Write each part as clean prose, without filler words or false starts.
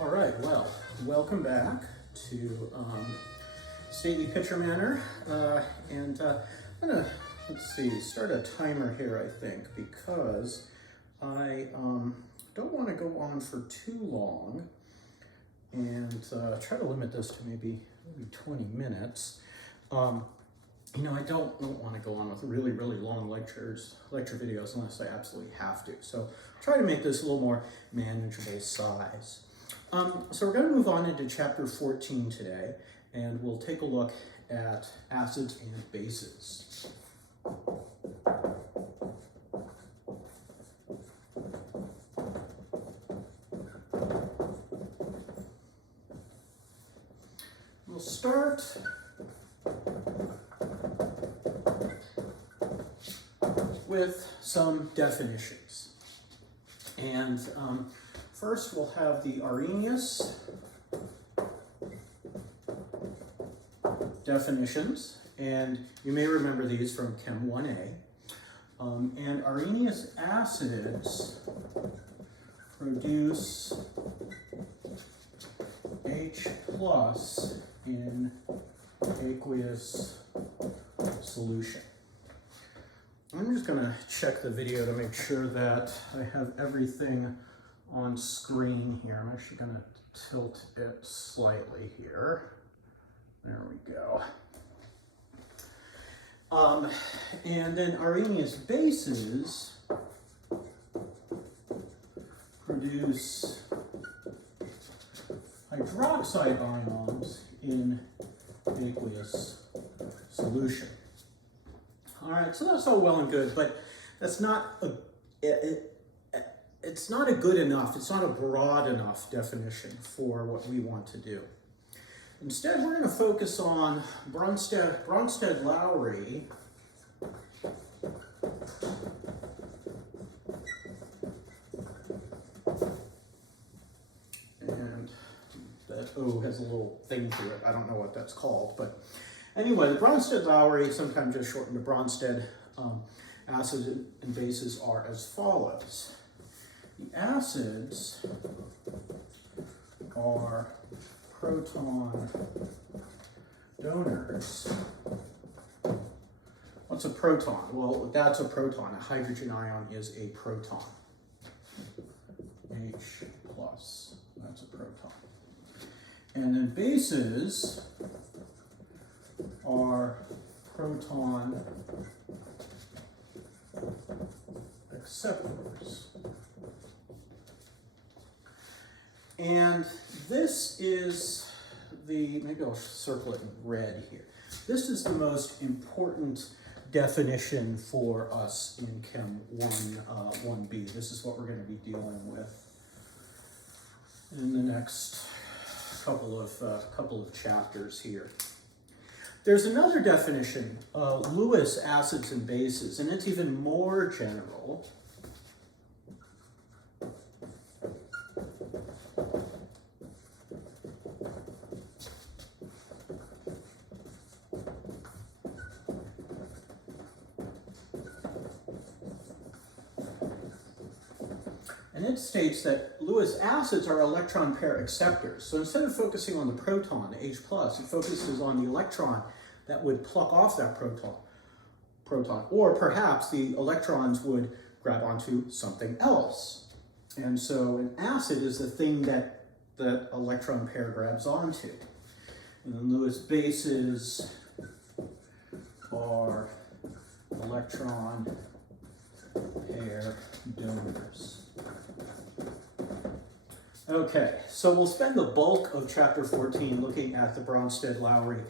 All right, well, welcome back to Stately Picture Manor. I'm gonna, let's see, start a timer here, I think, because I don't want to go on for too long and try to limit this to maybe 20 minutes. You know, I don't want to go on with really long lecture videos unless I absolutely have to. So try to make this a little more manageable size. So we're going to move on into chapter 14 today, and we'll take a look at acids and bases. We'll start with some definitions. And first we'll have the Arrhenius definitions, and you may remember these from Chem 1A. And Arrhenius acids produce H plus in aqueous solution. I'm just going to check the video to make sure that I have everything on screen here. I'm actually going to tilt it slightly here. There we go. And then Arrhenius bases produce hydroxide ions in aqueous solution. All right, so that's all well and good, but that's not it's not a good enough, it's not a broad enough definition for what we want to do. Instead, we're going to focus on Bronsted-Lowry and that O has a little thing to it. I don't know what that's called, but anyway, the Bronsted-Lowry, sometimes just shortened to Bronsted, acids and bases are as follows. The acids are proton donors. What's a proton? Well, that's a proton. A hydrogen ion is a proton. H plus, that's a proton. And then bases are proton acceptors. And this is maybe I'll circle it in red here. This is the most important definition for us in Chem 1B. This is what we're going to be dealing with in the next couple of chapters here. There's another definition, Lewis acids and bases, and it's even more general. And it states that Lewis acids are electron pair acceptors. So instead of focusing on the proton, H+, it focuses on the electron that would pluck off that proton. Or perhaps the electrons would grab onto something else. And so an acid is the thing that that electron pair grabs onto. And then Lewis bases are electron pair donors. Okay, so we'll spend the bulk of chapter 14 looking at the Bronsted-Lowry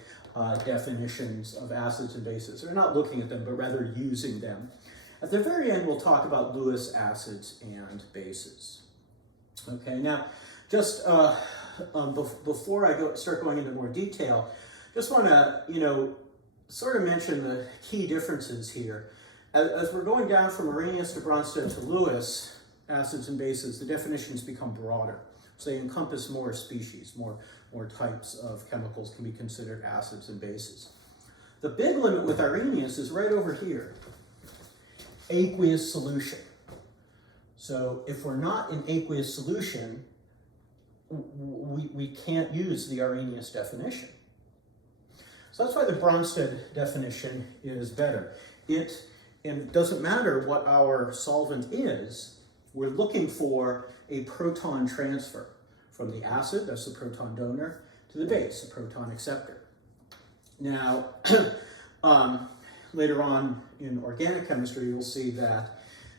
definitions of acids and bases. We're not looking at them, but rather using them. At the very end, we'll talk about Lewis acids and bases. Okay, now, just before I start going into more detail, just want to, sort of mention the key differences here. As we're going down from Arrhenius to Bronsted to Lewis acids and bases, the definitions become broader. So they encompass more species, more types of chemicals can be considered acids and bases. The big limit with Arrhenius is right over here, aqueous solution. So if we're not in aqueous solution, we can't use the Arrhenius definition. So that's why the Bronsted definition is better. It doesn't matter what our solvent is, we're looking for a proton transfer from the acid, that's the proton donor, to the base, the proton acceptor. Now, later on in organic chemistry, you'll see that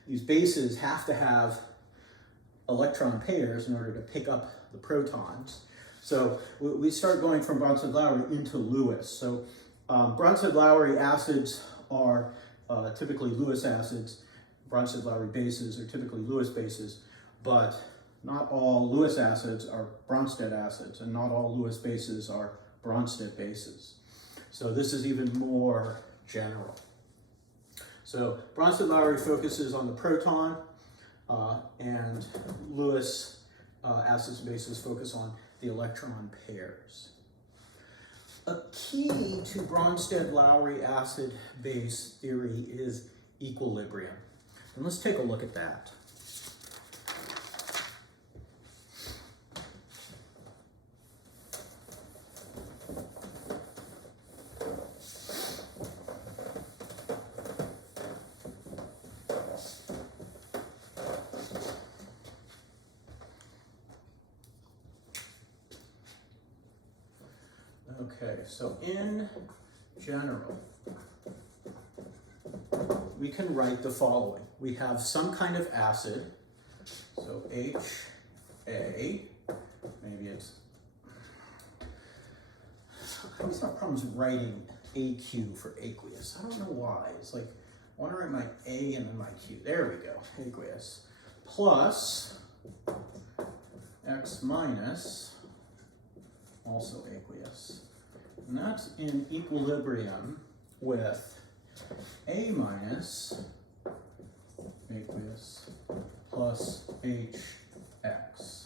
these bases have to have electron pairs in order to pick up the protons. So we start going from Bronsted-Lowry into Lewis. So Bronsted-Lowry acids are typically Lewis acids. Bronsted-Lowry bases are typically Lewis bases, but not all Lewis acids are Bronsted acids, and not all Lewis bases are Bronsted bases. So this is even more general. So Bronsted-Lowry focuses on the proton, and Lewis acids and bases focus on the electron pairs. A key to Bronsted-Lowry acid-base theory is equilibrium. And let's take a look at that. Okay, so in general, we can write the following. We have some kind of acid, so HA, maybe it's, I always have problems writing AQ for aqueous. I don't know why. It's like, I want to write my A and then my Q. There we go, aqueous. Plus X minus, also aqueous. And that's in equilibrium with A minus aqueous plus HX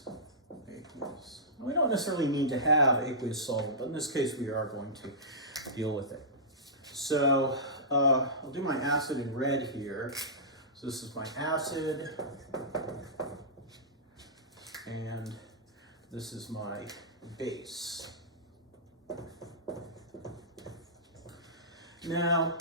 aqueous. We don't necessarily need to have aqueous solvent, but in this case we are going to deal with it. So I'll do my acid in red here. So this is my acid, and this is my base. Now,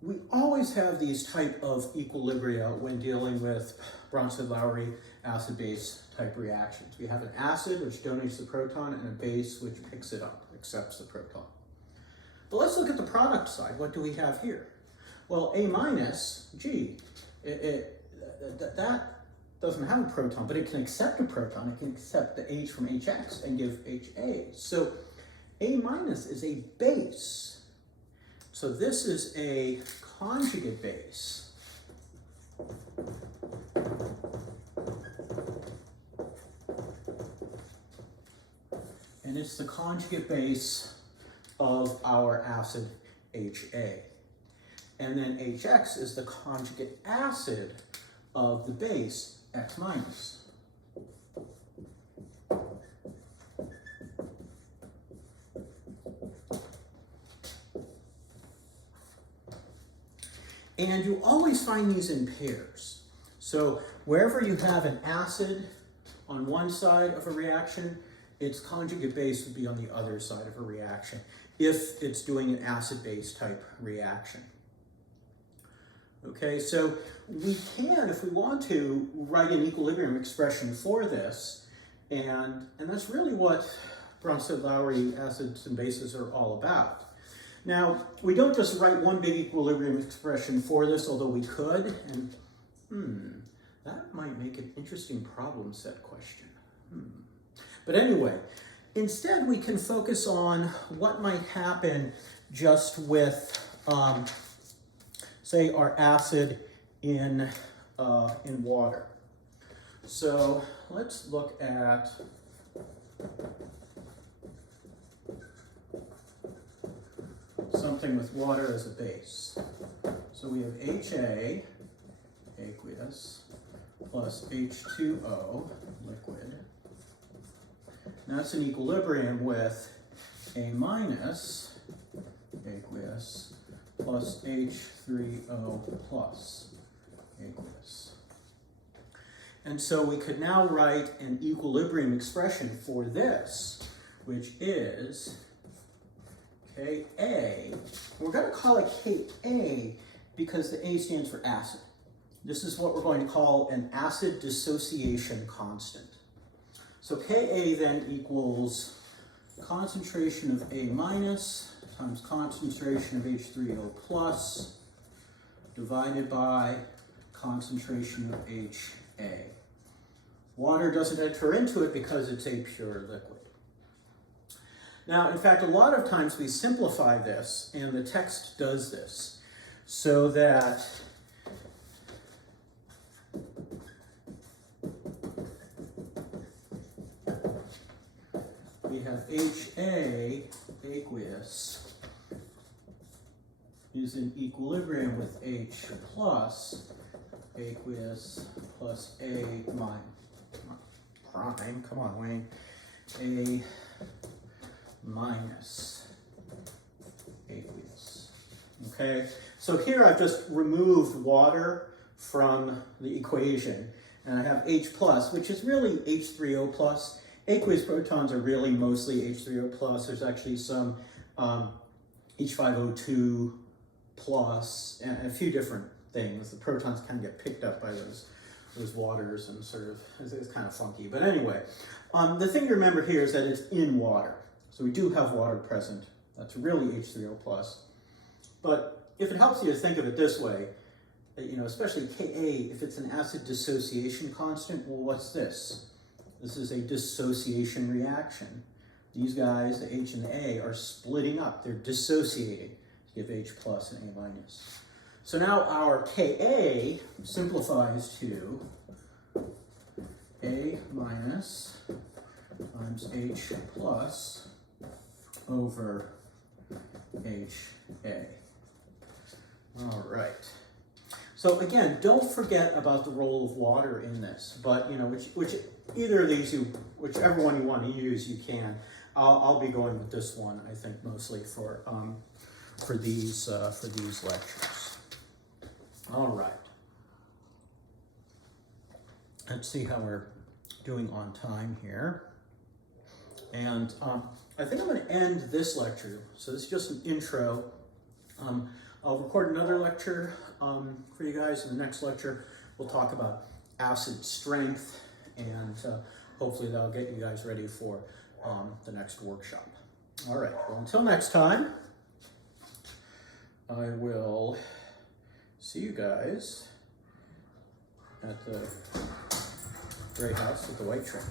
we always have these type of equilibria when dealing with Bronsted-Lowry acid-base type reactions. We have an acid which donates the proton and a base which picks it up, accepts the proton. But let's look at the product side. What do we have here? Well, A minus, gee, that doesn't have a proton, but it can accept a proton. It can accept the H from HX and give HA. So A minus is a base. So this is a conjugate base. And it's the conjugate base of our acid HA. And then HX is the conjugate acid of the base X minus. And you always find these in pairs. So wherever you have an acid on one side of a reaction, its conjugate base would be on the other side of a reaction if it's doing an acid-base type reaction. Okay, so we can, if we want to, write an equilibrium expression for this, and that's really what Bronsted-Lowry acids and bases are all about. Now, we don't just write one big equilibrium expression for this, although we could, and that might make an interesting problem set question. But anyway, instead we can focus on what might happen just with, say, our acid in water. So let's look at something with water as a base. So we have HA, aqueous, plus H2O, liquid. Now that's in equilibrium with A minus, aqueous, plus H3O plus, aqueous. And so we could now write an equilibrium expression for this, which is Ka. We're going to call it Ka because the A stands for acid. This is what we're going to call an acid dissociation constant. So Ka then equals concentration of A minus times concentration of H3O plus divided by concentration of HA. Water doesn't enter into it because it's a pure liquid. Now, in fact, a lot of times we simplify this, and the text does this, so that we have HA aqueous is in equilibrium with H plus aqueous plus A prime, come on Wayne, A minus aqueous. Okay, so here I've just removed water from the equation, and I have H plus, which is really H3O plus. Aqueous protons are really mostly H3O plus. There's actually some H5O2 plus and a few different things. The protons kind of get picked up by those waters and sort of, it's kind of funky. But anyway, the thing to remember here is that it's in water. So we do have water present. That's really H3O plus. But if it helps you to think of it this way, you know, especially Ka, if it's an acid dissociation constant, well, what's this? This is a dissociation reaction. These guys, the H and the A, are splitting up. They're dissociating to give H plus and A minus. So now our Ka simplifies to A minus times H plus over HA. All right. So again, don't forget about the role of water in this, but you know, which either of these, whichever one you want to use, you can. I'll be going with this one, I think, mostly for these lectures. All right. Let's see how we're doing on time here. And I think I'm going to end this lecture. So this is just an intro. I'll record another lecture for you guys. In the next lecture, we'll talk about acid strength, and hopefully that'll get you guys ready for the next workshop. All right, well, until next time, I will see you guys at the Gray House with the White Trim.